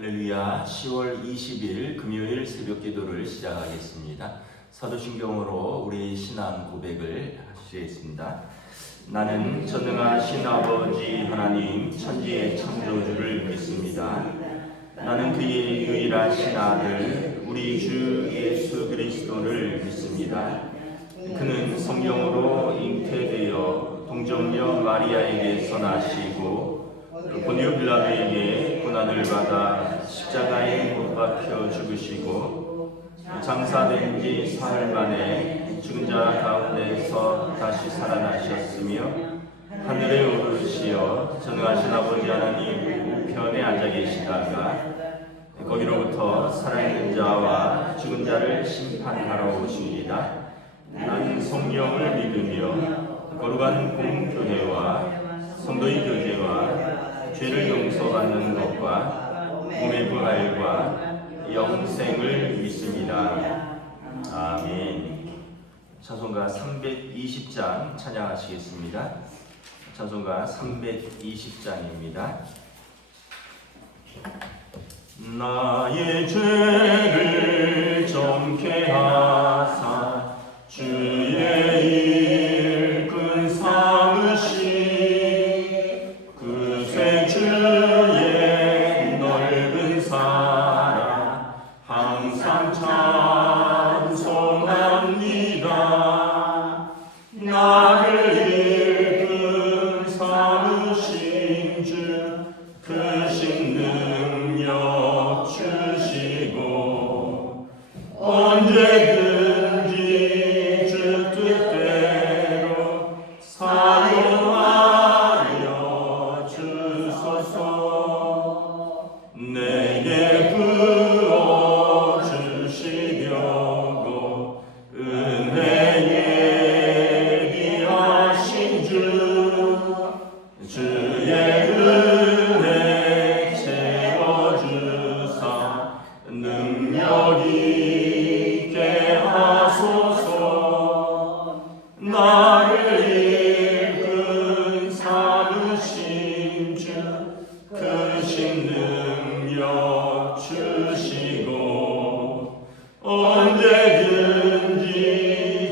할렐루야. 10월 20일 금요일 새벽 기도를 시작하겠습니다. 사도신경으로 우리 신앙 고백을 하시겠습니다. 나는 전능하신 아버지 하나님 천지의 창조주를 믿습니다. 나는 그의 유일하신 아들 우리 주 예수 그리스도를 믿습니다. 그는 성령으로 잉태되어 동정녀 마리아에게서 나시고 본디오 빌라도에게 고난을 받아 십자가에 못 박혀 죽으시고 장사된 지 사흘 만에 죽은 자 가운데서 다시 살아나셨으며 하늘에 오르시어 전능하신 아버지 하나님 우편에 앉아 계시다가 거기로부터 살아있는 자와 죽은 자를 심판하러 오십니다. 나는 성령을 믿으며 거룩한 공교회와 성도의 교제와 죄를 용서받는 것과 몸의 부활과 영생을 믿습니다. 아멘. 찬송가 320장 찬양하시겠습니다. 찬송가 320장입니다. 나의 죄를 정케 하사 주의 일꾼 삼으시 주의 넓은 사랑 항상 찬송합니다. 나를 일꾼 삼으신 주 크신 능력 주시고 언제든지 주 뜻대로 사용하여 주소서. 내게 부어 주시려고 은혜 예비하신 주의 은혜 채워주사 능력 있게 하소서. 나를 일꾼 삼으신 주 크신 능력 주시고 언제든지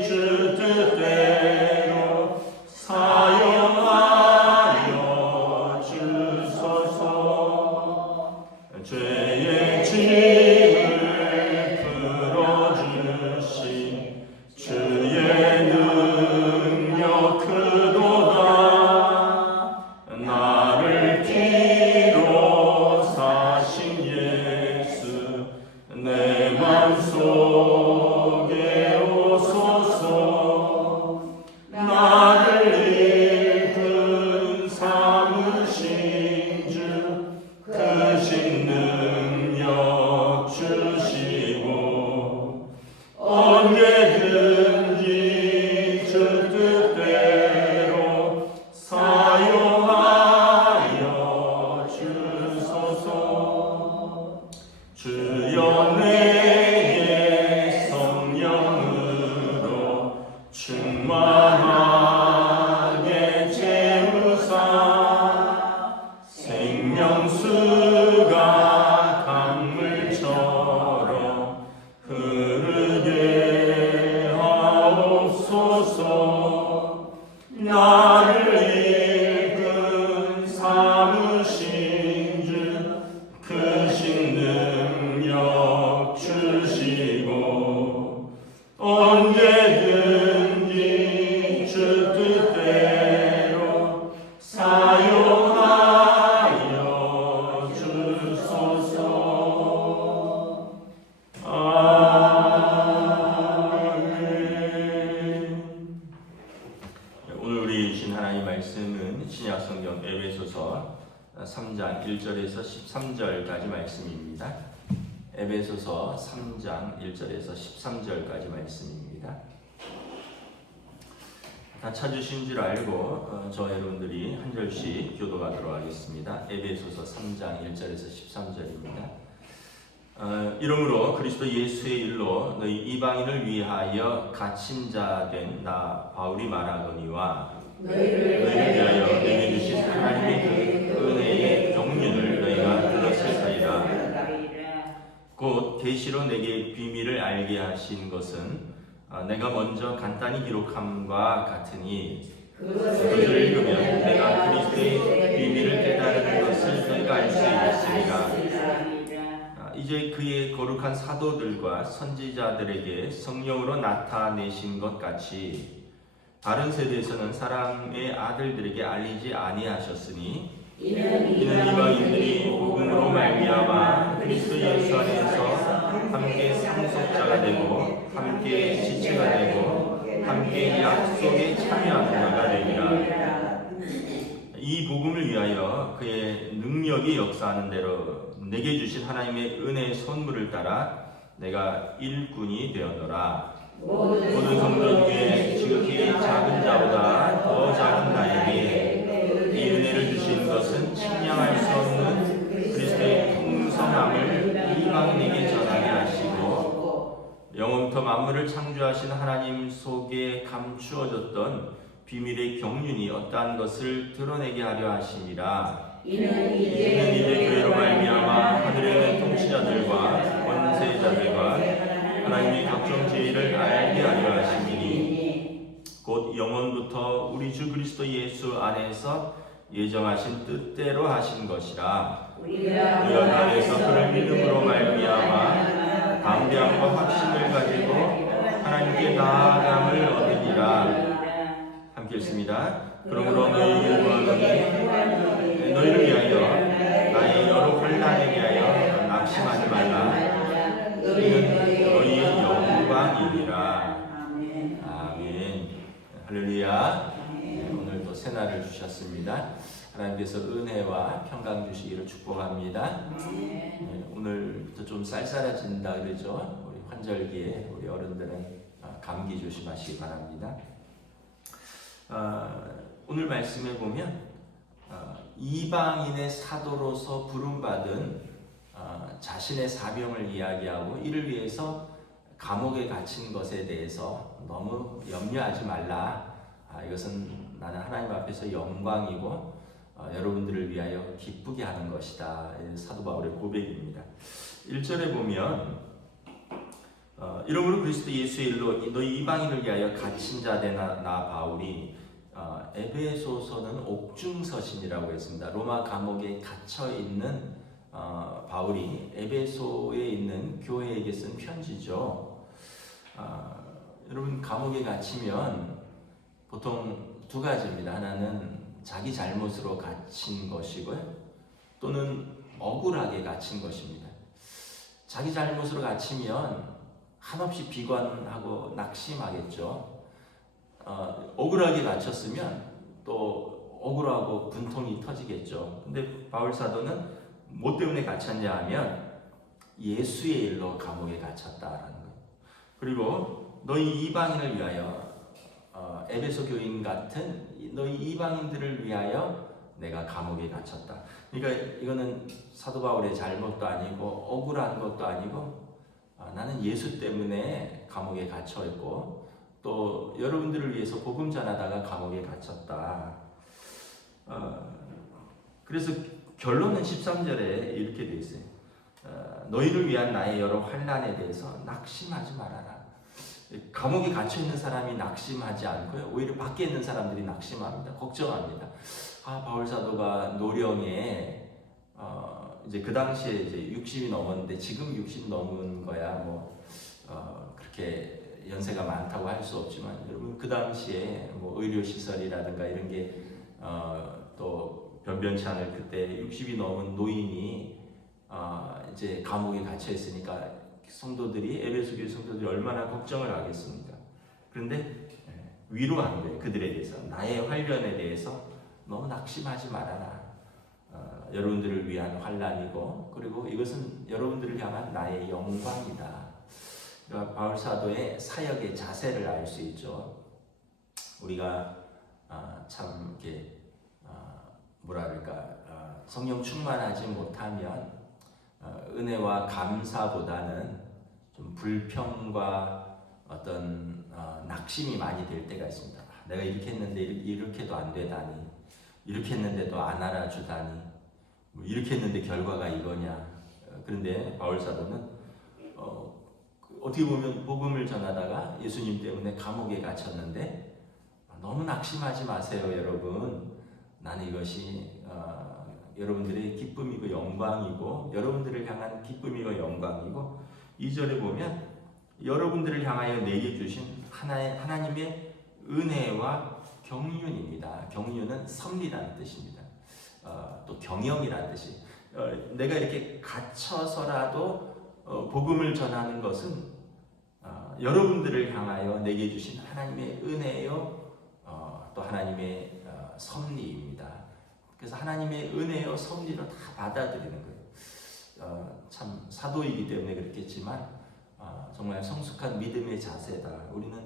주 뜻대로 사용하여 주소서. 죄의 짐을 풀어주시 주의 능력 크도다. 나를 피로 사신 예수 내 맘속에 오소서. 나를 일꾼 삼으신 주 크신 능력 주시고 언제든지 주 뜻대로 사용하여 주소서. 주여 내게 성령으로 충만하게 채우사 생명수가 강물처럼 흐르게 하옵소서. 나를 일꾼 삼으신 주 크신 능력 주시고 언제든지 주 뜻대로 사용하여 주소서. 아멘. 오늘 우리 주신 하나님 말씀은 신약성경 에베소서 3장 1절에서 13절까지 말씀입니다. 에베소서 3장 1절에서 13절까지 말씀입니다. 다 찾으신 줄 알고 저 여러분들이 한 절씩 교도하도록 하겠습니다. 에베소서 3장 1절에서 13절입니다. 이러므로 그리스도 예수의 일로 너희 이방인을 위하여 갇힌 자 된 나 바울이 말하거니와 너희를 위하여 내게 주신 하나님의 그 은혜의 경륜을 너희가 들었을 터이라. 계시로 내게 비밀을 알게 하신 것은 내가 먼저 간단히 기록함과 같으니 그것을 읽으면 내가 그리스도의 비밀을 깨달은 것을 너희가 알 수 있으리라. 이제 그의 거룩한 사도들과 선지자들에게 성령으로 나타내신 것 같이 다른 세대에서는 사람의 아들들에게 알리지 아니하셨으니 이는 이방인들이 복음으로 말미암아 그리스도 예수 안에서 함께 상속자가 되고 함께 지체가 되고 함께 약속에 참여하는 자가 되리라. 이 복음을 위하여 그의 능력이 역사하는 대로 내게 주신 하나님의 은혜의 선물을 따라 내가 일꾼이 되었노라. 모든 성도 중에 지극히 작은 자보다 더 작은 나에게 이 은혜를 주신 것은 측량할 수 없는 그리스도의 풍성함을 이방인에게 전하게 하시고 영원부터 만물을 창조하신 하나님 속에 감추어졌던 비밀의 경륜이 어떠한 것을 드러내게 하려 하심이라. 이는 이제 교회로 말미암아 하늘에 있는 통치자들과 권세자들과 하나님의 각종 지혜를 알게 하려 하심이니 곧 영원부터 우리 주 그리스도 예수 안에서 예정하신 뜻대로 하신 것이라. 우리가 그 안에서 그를 믿음으로 말미암아 담대함과 확신을 가지고 하나님께 나아감을 얻으리라. 함께 읽습니다. 그러므로 너희를 구하노니 너희를 위하여 나의 여러 환난에 대하여 낙심하지 말라. 이는 너희의 영광이니라. 아멘. 할렐루야. 오늘 또 새날을 주셨습니다. 하나님께서 은혜와 평강 주시기를 축복합니다. 오늘부터 좀 쌀쌀해진다 그러죠. 우리 환절기에 우리 어른들은 감기 조심하시기 바랍니다. 오늘 말씀에 보면 이방인의 사도로서 부름받은 자신의 사명을 이야기하고 이를 위해서 감옥에 갇힌 것에 대해서 너무 염려하지 말라. 이것은 나는 하나님 앞에서 영광이고 여러분들을 위하여 기쁘게 하는 것이다. 사도 바울의 고백입니다. 1절에 보면 이러므로 그리스도 예수의 일로 너희 이방인을 위하여 갇힌 자 된 나 바울이 에베소서는 옥중서신이라고 했습니다. 로마 감옥에 갇혀 있는 바울이 에베소에 있는 교회에게 쓴 편지죠. 여러분 감옥에 갇히면 보통 두 가지입니다. 하나는 자기 잘못으로 갇힌 것이고요. 또는 억울하게 갇힌 것입니다. 자기 잘못으로 갇히면 한없이 비관하고 낙심하겠죠. 억울하게 갇혔으면 또 억울하고 분통이 터지겠죠. 근데 바울 사도는 뭐 때문에 갇혔냐 하면 예수의 일로 감옥에 갇혔다라는 거예요. 그리고 너희 이방인을 위하여 에베소 교인 같은 너희 이방인들을 위하여 내가 감옥에 갇혔다. 그러니까 이거는 사도 바울의 잘못도 아니고 억울한 것도 아니고 나는 예수 때문에 감옥에 갇혀 있고 또 여러분들을 위해서 복음 전하다가 감옥에 갇혔다. 그래서 결론은 13절에 이렇게 되어 있어요. 너희를 위한 나의 여러 환난에 대해서 낙심하지 말아라. 감옥에 갇혀 있는 사람이 낙심하지 않고요. 오히려 밖에 있는 사람들이 낙심합니다. 걱정합니다. 바울 사도가 노령에 이제 그 당시에 이제 60이 넘었는데 지금 60 넘은 거야 그렇게 연세가 많다고 할 수 없지만 여러분 그 당시에 의료 시설이라든가 이런 게 또 변변치 않을 그때 60이 넘은 노인이 이제 감옥에 갇혀 있으니까 성도들이 에베소 교회 성도들이 얼마나 걱정을 하겠습니까? 그런데 위로한 거예요. 그들에 대해서 나의 환련에 대해서 너무 낙심하지 말아라. 여러분들을 위한 환난이고 그리고 이것은 여러분들을 향한 나의 영광이다. 그러니까 바울 사도의 사역의 자세를 알 수 있죠. 우리가 참 이렇게 성령 충만하지 못하면 은혜와 감사보다는 좀 불평과 어떤 낙심이 많이 될 때가 있습니다. 내가 이렇게 했는데 이렇게도 안 되다니, 이렇게 했는데도 안 알아주다니, 이렇게 했는데 결과가 이거냐. 그런데 바울 사도는 어떻게 보면 복음을 전하다가 예수님 때문에 감옥에 갇혔는데 너무 낙심하지 마세요, 여러분. 나는 이것이 여러분들의 기쁨이고 영광이고 여러분들을 향한 기쁨이고 영광이고 2절에 보면 여러분들을 향하여 내게 주신 하나님의 은혜와 경륜입니다. 경륜은 섭리라는 뜻입니다. 또 경영이라는 뜻이 내가 이렇게 갇혀서라도 복음을 전하는 것은 여러분들을 향하여 내게 주신 하나님의 은혜요 또 하나님의 섭리입니다. 그래서 하나님의 은혜요 섭리로 다 받아들이는 거예요. 참 사도이기 때문에 그렇겠지만 정말 성숙한 믿음의 자세다. 우리는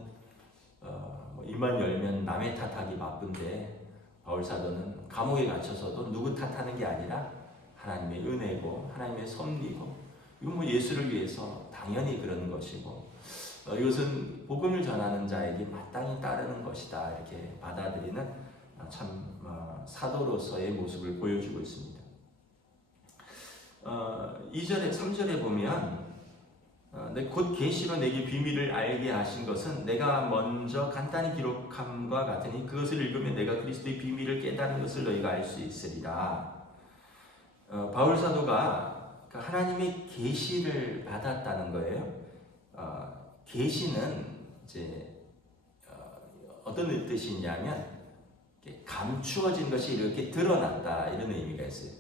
입만 열면 남의 탓하기 바쁜데 바울 사도는 감옥에 갇혀서도 누구 탓하는 게 아니라 하나님의 은혜고 하나님의 섭리고 이건 뭐 예수를 위해서 당연히 그러는 것이고 이것은 복음을 전하는 자에게 마땅히 따르는 것이다 이렇게 받아들이는 참 사도로서의 모습을 보여주고 있습니다. 2절에 3절에 보면 곧 계시로 내게 비밀을 알게 하신 것은 내가 먼저 간단히 기록함과 같으니 그것을 읽으면 내가 그리스도의 비밀을 깨달은 것을 너희가 알 수 있으리라. 바울 사도가 하나님의 계시를 받았다는 거예요. 계시는 이제 어떤 뜻이냐면 감추어진 것이 이렇게 드러났다 이런 의미가 있어요.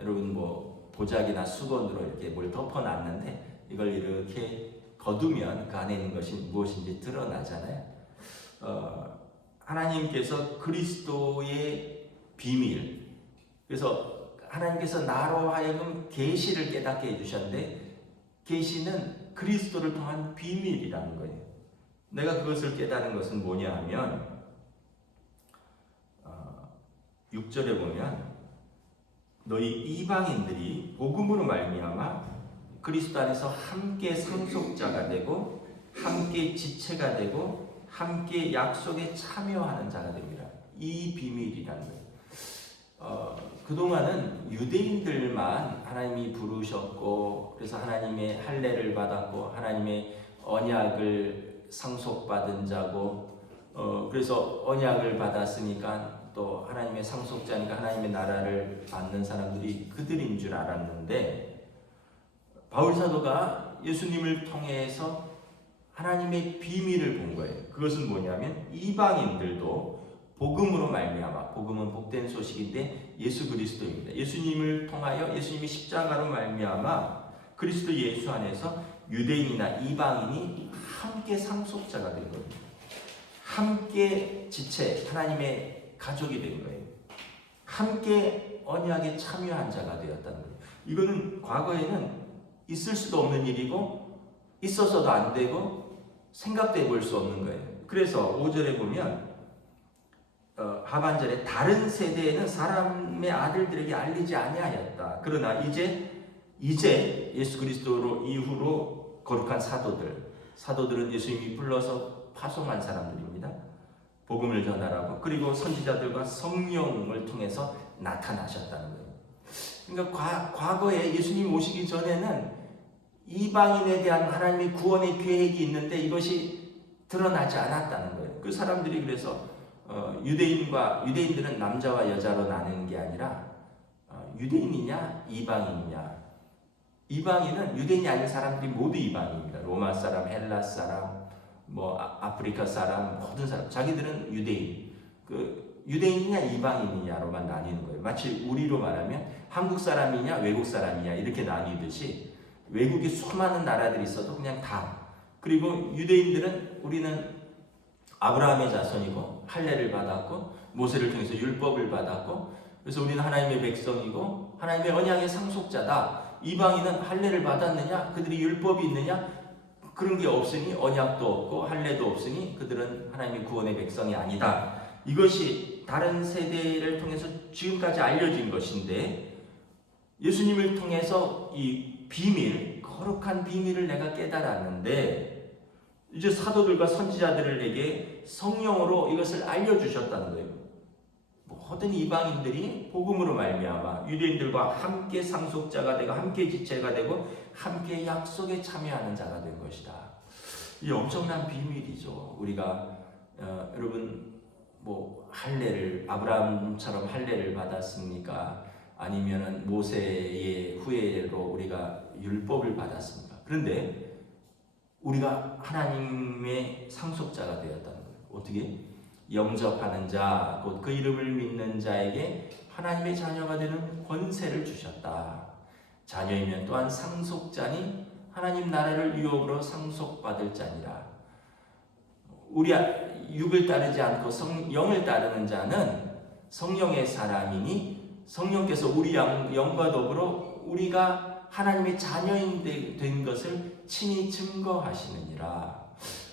여러분 뭐 보자기나 수건으로 이렇게 뭘 덮어놨는데 이걸 이렇게 거두면 그 안에 있는 것이 무엇인지 드러나잖아요. 하나님께서 그리스도의 비밀, 그래서 하나님께서 나로 하여금 계시를 깨닫게 해주셨는데 계시는 그리스도를 통한 비밀이라는 거예요. 내가 그것을 깨닫는 것은 뭐냐 하면 6절에 보면 너희 이방인들이 복음으로 말미암아 그리스도 안에서 함께 상속자가 되고 함께 지체가 되고 함께 약속에 참여하는 자가 됩니다. 이 비밀이라는 거예요. 그동안은 유대인들만 하나님이 부르셨고 그래서 하나님의 할례를 받았고 하나님의 언약을 상속받은 자고 그래서 언약을 받았으니까 또 하나님의 상속자니까 하나님의 나라를 받는 사람들이 그들인 줄 알았는데 바울 사도가 예수님을 통해서 하나님의 비밀을 본 거예요. 그것은 뭐냐면 이방인들도 복음으로 말미암아, 복음은 복된 소식인데 예수 그리스도입니다. 예수님을 통하여 예수님이 십자가로 말미암아 그리스도 예수 안에서 유대인이나 이방인이 함께 상속자가 된 겁니다. 함께 지체, 하나님의 가족이 된 거예요. 함께 언약에 참여한 자가 되었다는 거예요. 이거는 과거에는 있을 수도 없는 일이고 있어서도 안 되고 생각도 해볼 수 없는 거예요. 그래서 5절에 보면 하반절에 다른 세대에는 사람의 아들들에게 알리지 아니하였다. 그러나 이제 예수 그리스도로 이후로 거룩한 사도들은 예수님이 불러서 파송한 사람들입니다. 복음을 전하라고. 그리고 선지자들과 성령을 통해서 나타나셨다는 거예요. 그러니까 과거에 예수님 오시기 전에는 이방인에 대한 하나님의 구원의 계획이 있는데 이것이 드러나지 않았다는 거예요. 그 사람들이 그래서 유대인들은 남자와 여자로 나누는 게 아니라 유대인이냐 이방인이냐. 이방인은 유대인이 아닌 사람들이 모두 이방인입니다. 로마 사람, 헬라 사람, 뭐 아프리카 사람, 모든 사람. 자기들은 유대인. 유대인이냐 이방인이냐로만 나뉘는 거예요. 마치 우리로 말하면 한국 사람이냐 외국 사람이냐 이렇게 나뉘듯이 외국에 수많은 나라들이 있어도 그냥 다. 그리고 유대인들은 우리는 아브라함의 자손이고 할례를 받았고 모세를 통해서 율법을 받았고 그래서 우리는 하나님의 백성이고 하나님의 언약의 상속자다. 이방인은 할례를 받았느냐? 그들이 율법이 있느냐? 그런 게 없으니 언약도 없고 할례도 없으니 그들은 하나님의 구원의 백성이 아니다. 이것이 다른 세대를 통해서 지금까지 알려진 것인데 예수님을 통해서 이 비밀, 거룩한 비밀을 내가 깨달았는데 이제 사도들과 선지자들에게 성령으로 이것을 알려주셨다는 거예요. 모든 이방인들이 복음으로 말미암아 유대인들과 함께 상속자가 되고 함께 지체가 되고 함께 약속에 참여하는 자가 된 것이다. 이 엄청난 비밀이죠. 우리가 여러분 뭐 할례를 아브라함처럼 할례를 받았습니까? 아니면은 모세의 후예로 우리가 율법을 받았습니까? 그런데 우리가 하나님의 상속자가 되었다는 거예요. 어떻게? 영접하는 자, 곧 그 이름을 믿는 자에게 하나님의 자녀가 되는 권세를 주셨다. 자녀이면 또한 상속자니 하나님 나라를 유업으로 상속받을 자니라. 우리 육을 따르지 않고 영을 따르는 자는 성령의 사람이니 성령께서 우리 영과 더불어 우리가 하나님의 자녀인 된 것을 친히 증거하시느니라.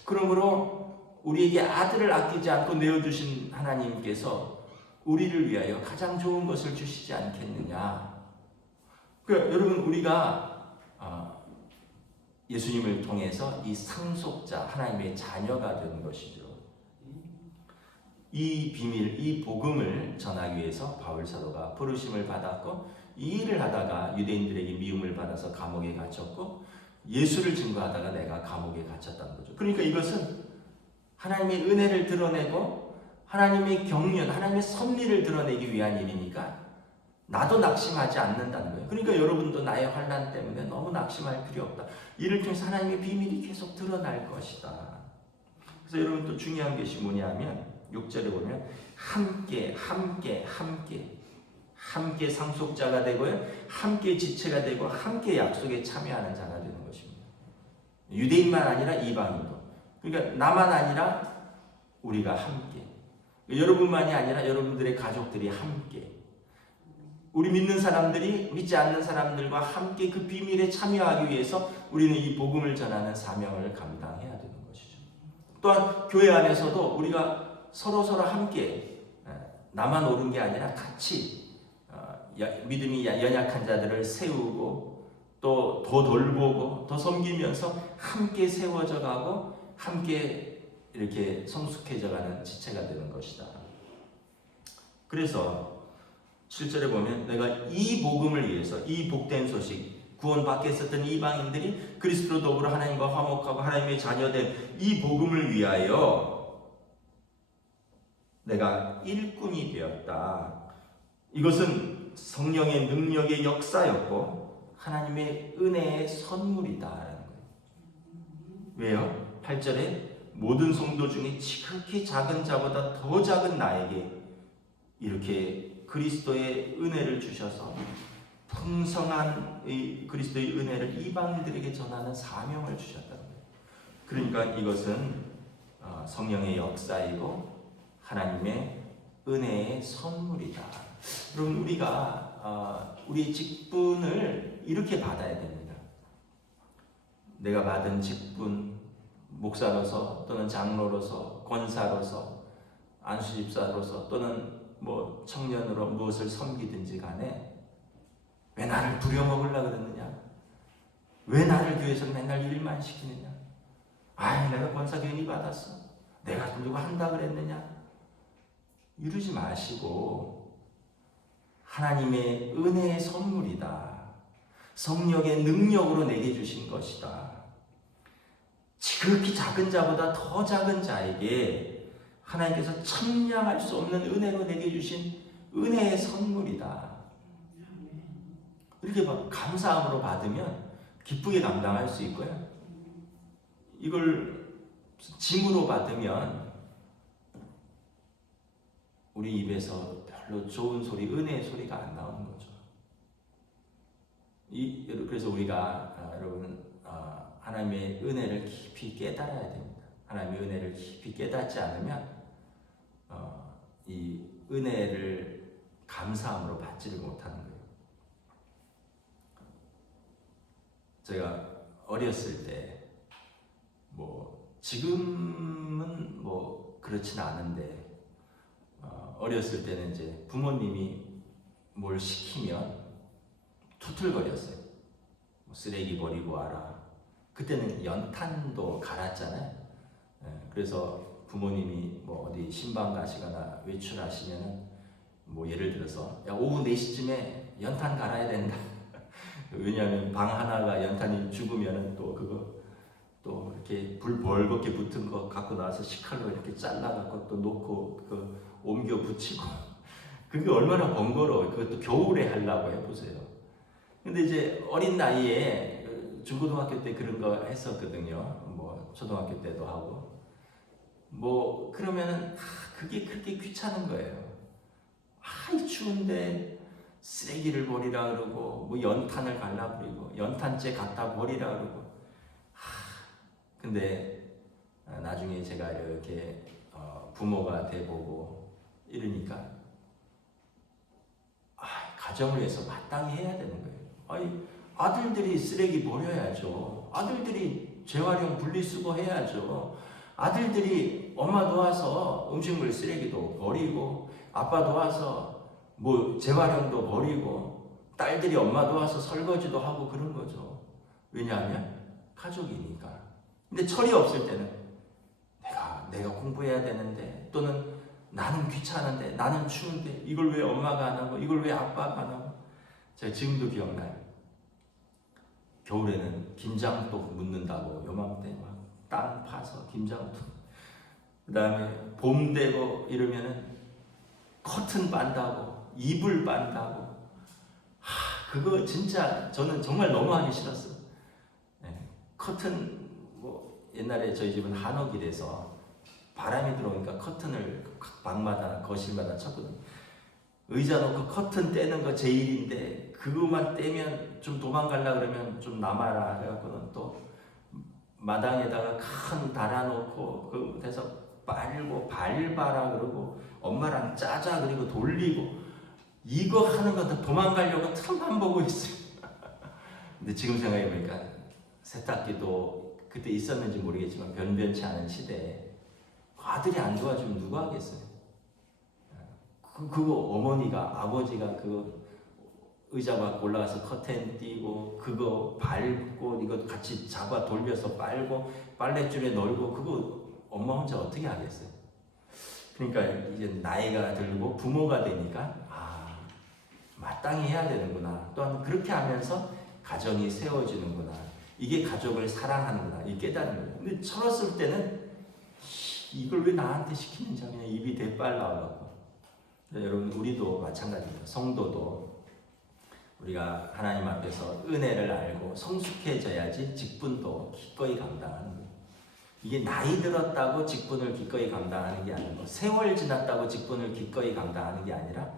그러므로 우리에게 아들을 아끼지 않고 내어주신 하나님께서 우리를 위하여 가장 좋은 것을 주시지 않겠느냐. 그러니까 여러분 우리가 예수님을 통해서 이 상속자 하나님의 자녀가 된 것이죠. 이 비밀, 이 복음을 전하기 위해서 바울 사도가 부르심을 받았고 이 일을 하다가 유대인들에게 미움을 받아서 감옥에 갇혔고 예수를 증거하다가 내가 감옥에 갇혔다는 거죠. 그러니까 이것은 하나님의 은혜를 드러내고 하나님의 경륜, 하나님의 섭리를 드러내기 위한 일이니까 나도 낙심하지 않는다는 거예요. 그러니까 여러분도 나의 환난 때문에 너무 낙심할 필요 없다. 이를 통해서 하나님의 비밀이 계속 드러날 것이다. 그래서 여러분 또 중요한 것이 뭐냐면 6절에 보면 함께 상속자가 되고요. 함께 지체가 되고 함께 약속에 참여하는 자가 되는 것입니다. 유대인만 아니라 이방인도. 그러니까 나만 아니라 우리가 함께. 여러분만이 아니라 여러분들의 가족들이 함께. 우리 믿는 사람들이 믿지 않는 사람들과 함께 그 비밀에 참여하기 위해서 우리는 이 복음을 전하는 사명을 감당해야 되는 것이죠. 또한 교회 안에서도 우리가 서로 함께 나만 옳은 게 아니라 같이 믿음이 연약한 자들을 세우고 또 더 돌보고 더 섬기면서 함께 세워져 가고 함께 이렇게 성숙해져 가는 지체가 되는 것이다. 그래서 7절에 보면 내가 이 복음을 위해서 이 복된 소식 구원 밖에 있었던 이방인들이 그리스도로 더불어 하나님과 화목하고 하나님의 자녀된 이 복음을 위하여 내가 일꾼이 되었다. 이것은 성령의 능력의 역사였고 하나님의 은혜의 선물이다. 왜요? 8절에 모든 성도 중에 지극히 작은 자보다 더 작은 나에게 이렇게 그리스도의 은혜를 주셔서 풍성한 그리스도의 은혜를 이방인들에게 전하는 사명을 주셨다는 거예요. 그러니까 이것은 성령의 역사이고 하나님의 은혜의 선물이다. 여러분 우리가 우리의 직분을 이렇게 받아야 됩니다. 내가 받은 직분, 목사로서 또는 장로로서 권사로서 안수집사로서 또는 뭐 청년으로 무엇을 섬기든지 간에 왜 나를 부려먹으려고 그러느냐? 왜 나를 교회에서 맨날 일만 시키느냐? 아이 내가 권사 괜히 받았어. 내가 누가 한다 그랬느냐? 이러지 마시고 하나님의 은혜의 선물이다. 성령의 능력으로 내게 주신 것이다. 지극히 작은 자보다 더 작은 자에게 하나님께서 참량할 수 없는 은혜로 내게 주신 은혜의 선물이다. 이렇게 감사함으로 받으면 기쁘게 감당할 수 있고요. 이걸 짐으로 받으면 우리 입에서 별로 좋은 소리, 은혜의 소리가 안 나오는 거죠. 그래서 우리가 여러분 하나님의 은혜를 깊이 깨달아야 됩니다. 하나님의 은혜를 깊이 깨닫지 않으면 이 은혜를 감사함으로 받지를 못하는 거예요. 제가 어렸을 때 뭐 지금은 뭐 그렇진 않은데 어렸을 때는 이제 부모님이 뭘 시키면 투틀거렸어요. 쓰레기 버리고 와라. 그때는 연탄도 갈았잖아요. 그래서 부모님이 뭐 어디 신방 가시거나 외출하시면은 뭐 예를 들어서 야, 오후 4시쯤에 연탄 갈아야 된다. 왜냐하면 방 하나가 연탄이 죽으면은 또 그거 또 이렇게 불 벌겋게 붙은 거 갖고 나와서 식칼로 이렇게 잘라갖고 또 놓고 그 옮겨 붙이고 그게 얼마나 번거로워요. 그것도 겨울에 하려고 해보세요. 근데 이제 어린 나이에 중고등학교 때 그런 거 했었거든요. 뭐 초등학교 때도 하고 뭐 그러면은 그게 그렇게 귀찮은 거예요. 이 추운데 쓰레기를 버리라 그러고 뭐 연탄을 갈라 버리고 연탄재 갖다 버리라 그러고 근데 나중에 제가 이렇게 부모가 돼보고 이러니까 가정을 위해서 마땅히 해야 되는 거예요. 아들들이 쓰레기 버려야죠. 아들들이 재활용 분리수거 해야죠. 아들들이 엄마 도와서 음식물 쓰레기도 버리고 아빠 도와서 뭐 재활용도 버리고 딸들이 엄마 도와서 설거지도 하고 그런 거죠. 왜냐하면 가족이니까. 근데 철이 없을 때는 내가 공부해야 되는데 또는 나는 귀찮은데 나는 추운데 이걸 왜 엄마가 안 하고 이걸 왜 아빠가 안 하고 제가 지금도 기억나요. 겨울에는 김장도 묻는다고 요맘때 막 땅 파서 김장도 그 다음에 봄 되고 이러면은 커튼 빤다고 이불 빤다고 그거 진짜 저는 정말 너무 하기 싫었어요. 커튼 뭐 옛날에 저희 집은 한옥이라서 바람이 들어오니까 커튼을 방마다 거실마다 쳤거든요. 의자 놓고 커튼 떼는 거 제 일인데 그거만 떼면 좀 도망가려고 그러면 좀 남아라 해갖고는 또 마당에다가 큰 달아놓고 그 돼서 빨고 밟아라 그러고 엄마랑 짜자 그리고 돌리고 이거 하는 거 다 도망가려고 틈만 보고 있어요. 근데 지금 생각해보니까 세탁기도 그때 있었는지 모르겠지만 변변치 않은 시대에 아들이 안 도와주면 누가 하겠어요? 그거 어머니가 아버지가 그거 의자 밖 올라가서 커튼 띄고 그거 밟고 이거 같이 잡아 돌려서 빨고 빨랫줄에 널고 그거 엄마 혼자 어떻게 하겠어요? 그러니까 이제 나이가 들고 부모가 되니까 마땅히 해야 되는구나. 또한 그렇게 하면서 가정이 세워지는구나. 이게 가족을 사랑하는구나. 이 깨달은 거예요. 근데 철없을 때는 이걸 왜 나한테 시키는지 그냥 입이 대빨 나와갖고. 여러분 우리도 마찬가지입니다. 성도도 우리가 하나님 앞에서 은혜를 알고 성숙해져야지 직분도 기꺼이 감당하는 거예요. 이게 나이 들었다고 직분을 기꺼이 감당하는 게 아니고 세월 지났다고 직분을 기꺼이 감당하는 게 아니라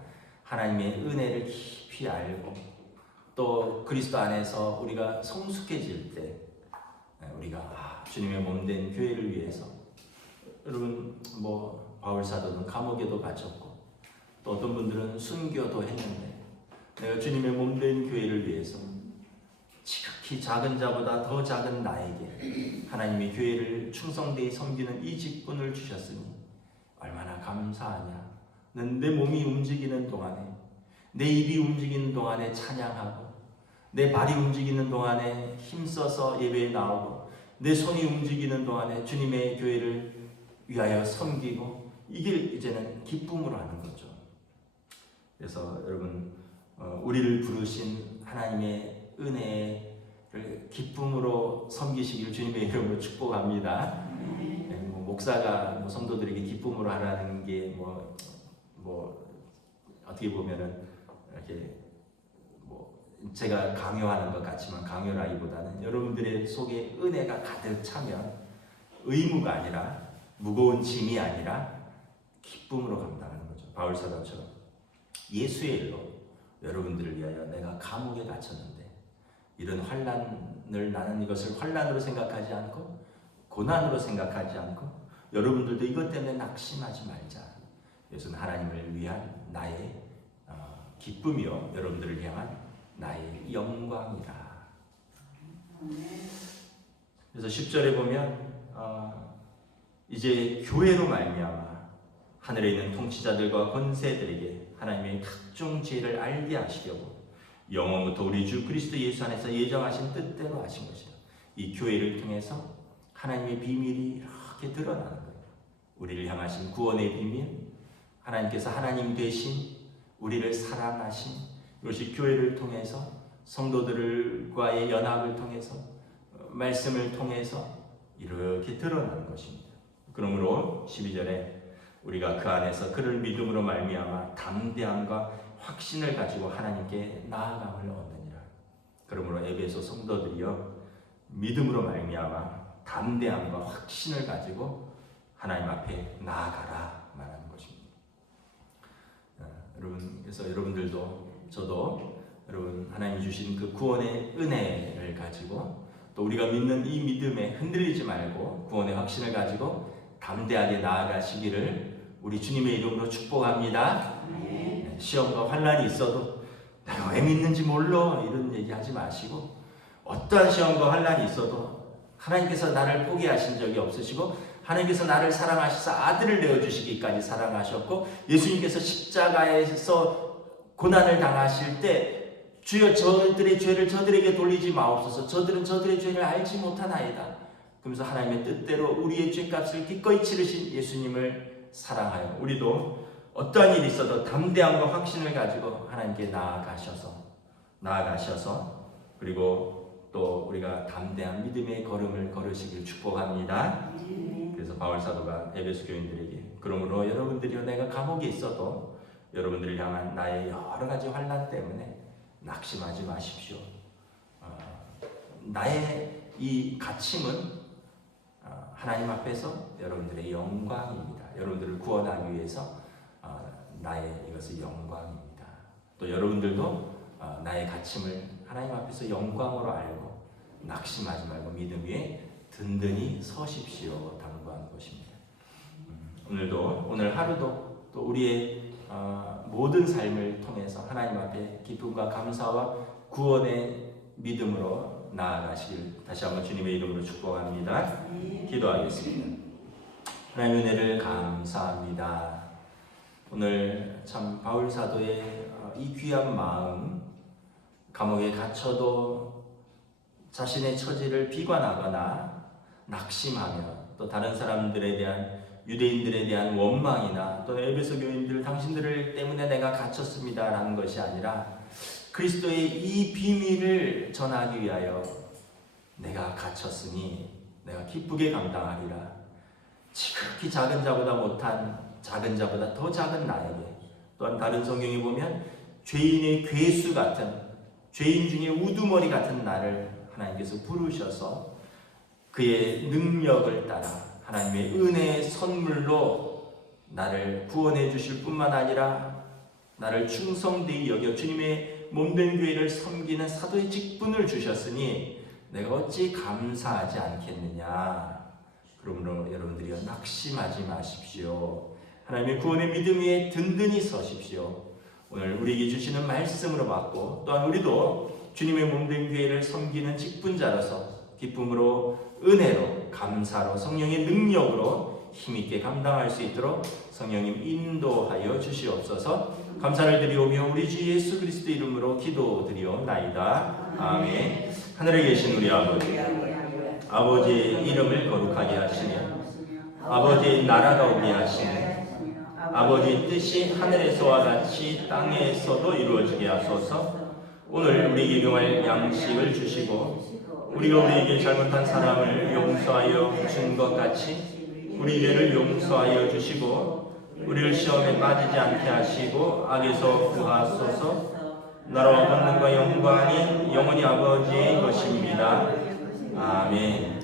하나님의 은혜를 깊이 알고 또 그리스도 안에서 우리가 성숙해질 때 우리가 주님의 몸된 교회를 위해서 여러분 뭐 바울 사도는 감옥에도 갇혔고 또 어떤 분들은 순교도 했는데 내가 주님의 몸된 교회를 위해서 지극히 작은 자보다 더 작은 나에게 하나님의 교회를 충성되이 섬기는 이 직분을 주셨으니 얼마나 감사하냐. 내 몸이 움직이는 동안에 내 입이 움직이는 동안에 찬양하고 내 발이 움직이는 동안에 힘써서 예배에 나오고 내 손이 움직이는 동안에 주님의 교회를 위하여 섬기고 이게 이제는 기쁨으로 하는 거죠. 그래서 여러분 우리를 부르신 하나님의 은혜를 기쁨으로 섬기시기를 주님의 이름으로 축복합니다. 뭐 목사가 뭐 성도들에게 기쁨으로 하라는 게 뭐 어떻게 보면은 이렇게 뭐 제가 강요하는 것 같지만 강요라기보다는 여러분들의 속에 은혜가 가득 차면 의무가 아니라 무거운 짐이 아니라 기쁨으로 감당하는 거죠. 바울 사도처럼 예수의 일로 여러분들을 위하여 내가 감옥에 갇혔는데 이런 환난을 나는 이것을 환난으로 생각하지 않고 고난으로 생각하지 않고 여러분들도 이것 때문에 낙심하지 말자. 이것은 하나님을 위한 나의 기쁨이요 여러분들을 향한 나의 영광이라. 그래서 10절에 보면 이제 교회로 말미암아 하늘에 있는 통치자들과 권세들에게 하나님의 각종 지혜를 알게 하시려고 영원부터 우리 주 그리스도 예수 안에서 예정하신 뜻대로 하신 것이요 이 교회를 통해서 하나님의 비밀이 이렇게 드러나는 거예요. 우리를 향하신 구원의 비밀, 하나님께서 하나님 되신 우리를 사랑하신 이것이 교회를 통해서 성도들과의 연합을 통해서 말씀을 통해서 이렇게 드러나는 것입니다. 그러므로 12절에 우리가 그 안에서 그를 믿음으로 말미암아 담대함과 확신을 가지고 하나님께 나아감을 얻느니라. 그러므로 에베소 성도들이여 믿음으로 말미암아 담대함과 확신을 가지고 하나님 앞에 나아가라 말하는 것입니다. 여러분, 그래서 여러분들도 저도 여러분 하나님이 주신 그 구원의 은혜를 가지고 또 우리가 믿는 이 믿음에 흔들리지 말고 구원의 확신을 가지고 담대하게 나아가시기를 우리 주님의 이름으로 축복합니다. 시험과 환난이 있어도 내가 왜 믿는지 몰라 이런 얘기 하지 마시고 어떠한 시험과 환난이 있어도 하나님께서 나를 포기하신 적이 없으시고 하나님께서 나를 사랑하셔서 아들을 내어주시기까지 사랑하셨고 예수님께서 십자가에서 고난을 당하실 때 주여 저들의 죄를 저들에게 돌리지 마옵소서. 저들은 저들의 죄를 알지 못하나이다. 그러면서 하나님의 뜻대로 우리의 죄값을 기꺼이 치르신 예수님을 사랑하여 우리도 어떠한 일이 있어도 담대함과 확신을 가지고 하나님께 나아가셔서 그리고 또 우리가 담대한 믿음의 걸음을 걸으시길 축복합니다. 그래서 바울 사도가 에베소 교인들에게 그러므로 여러분들이여 내가 감옥에 있어도 여러분들을 향한 나의 여러 가지 환난 때문에 낙심하지 마십시오. 나의 이 갇힘은 하나님 앞에서 여러분들의 영광입니다. 여러분들을 구원하기 위해서 나의 이것은 영광입니다. 또 여러분들도 나의 갇힘을 하나님 앞에서 영광으로 알고 낙심하지 말고 믿음 위에 든든히 서십시오. 당부하는 것입니다. 오늘 하루도 또 우리의 모든 삶을 통해서 하나님 앞에 기쁨과 감사와 구원의 믿음으로 나아가시길 다시 한번 주님의 이름으로 축복합니다. 기도하겠습니다. 하나님의 은혜를 감사합니다. 오늘 참 바울 사도의 이 귀한 마음, 감옥에 갇혀도 자신의 처지를 비관하거나 낙심하며 또 다른 사람들에 대한 유대인들에 대한 원망이나 또 에베소 교인들 당신들 때문에 내가 갇혔습니다 라는 것이 아니라 그리스도의 이 비밀을 전하기 위하여 내가 갇혔으니 내가 기쁘게 감당하리라. 지극히 작은 자보다 못한 작은 자보다 더 작은 나에게 또한 다른 성경에 보면 죄인의 괴수 같은 죄인 중에 우두머리 같은 나를 하나님께서 부르셔서 그의 능력을 따라 하나님의 은혜의 선물로 나를 구원해 주실 뿐만 아니라 나를 충성되이 여겨 주님의 몸된 교회를 섬기는 사도의 직분을 주셨으니 내가 어찌 감사하지 않겠느냐. 그러므로 여러분들이여 낙심하지 마십시오. 하나님의 구원의 믿음 위에 든든히 서십시오. 오늘 우리에게 주시는 말씀으로 받고 또한 우리도 주님의 몸된 교회를 섬기는 직분자로서 기쁨으로 은혜로 감사로 성령의 능력으로 힘있게 감당할 수 있도록 성령님 인도하여 주시옵소서. 감사를 드리오며 우리 주 예수 그리스도 이름으로 기도드리옵나이다. 아멘. 하늘에 계신 우리 아버지, 아버지의 이름을 거룩하게 하시며 아버지의 나라가 오게 하시며 아버지의 뜻이 하늘에서와 같이 땅에서도 이루어지게 하소서. 오늘 우리에게 용할 양식을 주시고 우리가 우리에게 잘못한 사람을 용서하여 준 것 같이 우리 죄를 용서하여 주시고 우리를 시험에 빠지지 않게 하시고 악에서 구하소서. 나라와 권능과 영광이 영원히 아버지의 것입니다. 아멘.